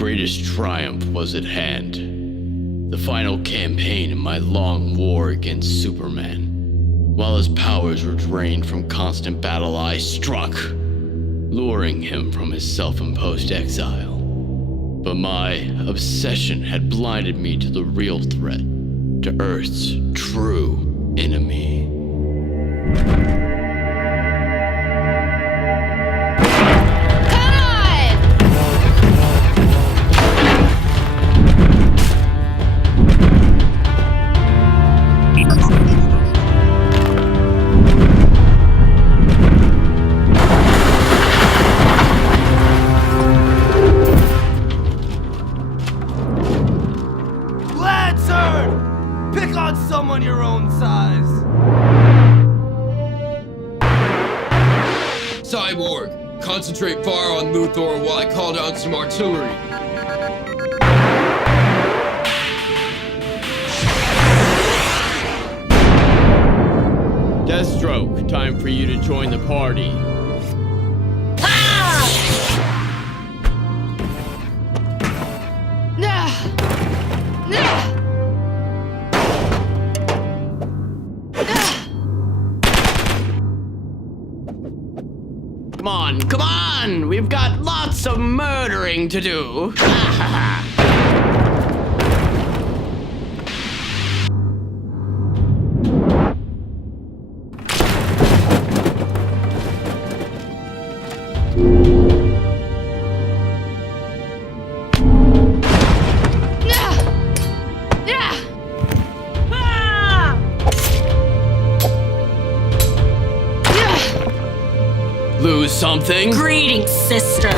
greatest triumph was at hand. The final campaign in my long war against Superman. While his powers were drained from constant battle, I struck, luring him from his self-imposed exile. But my obsession had blinded me to the real threat, to Earth's true enemy. Pick on someone your own size! Cyborg, concentrate fire on Luthor while I call down some artillery. Deathstroke, time for you to join the party. Come on! We've got lots of murdering to do. Lose something? Greetings, sister.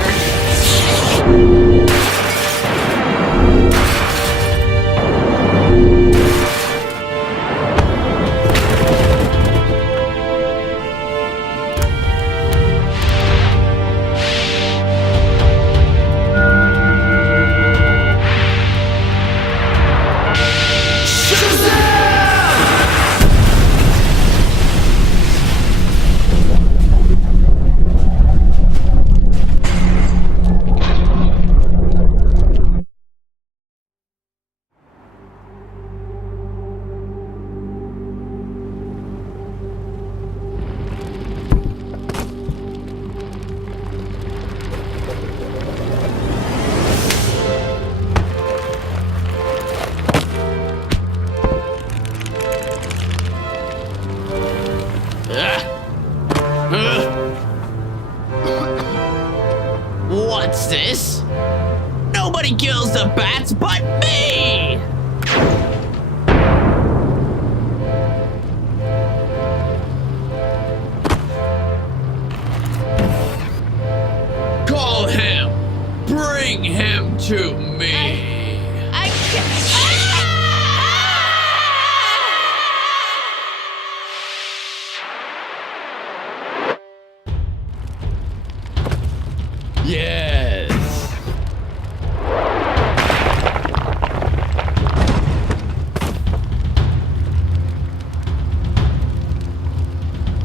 What's this? Nobody kills the bats but me! Call him! Bring him to me! I can't. Yes!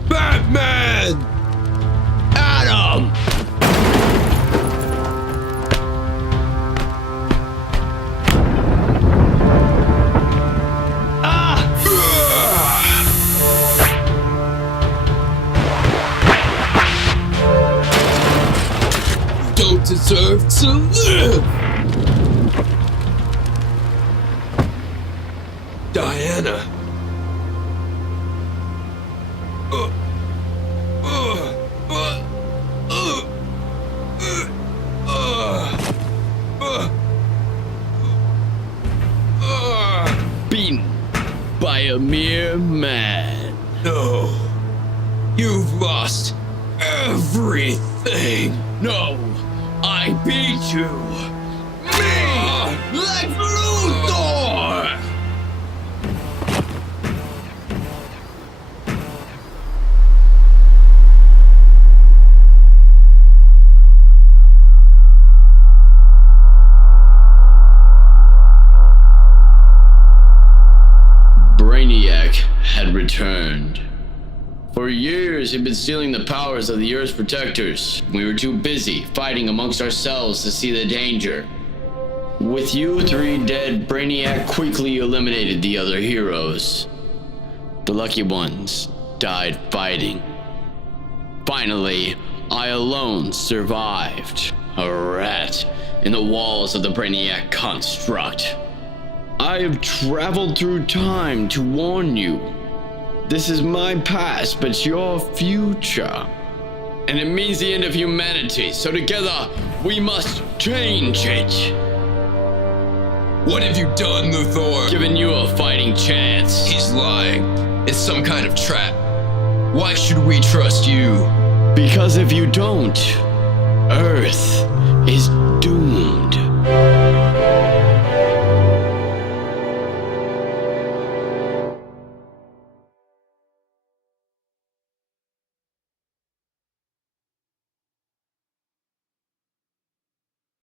Batman! Adam! Don't deserve to live! Diana. Beaten by a mere man. No. You've lost everything. No, I beat you. Me! Lex Luthor! Brainiac had returned. For years, he'd been stealing the powers of the Earth's protectors. We were too busy fighting amongst ourselves to see the danger. With you three dead, Brainiac quickly eliminated the other heroes. The lucky ones died fighting. Finally, I alone survived, a rat in the walls of the Brainiac construct. I have traveled through time to warn you. This is my past, but your future. And it means the end of humanity, so together we must change it. What have you done, Luthor? Giving you a fighting chance. He's lying. It's some kind of trap. Why should we trust you? Because if you don't, Earth is doomed.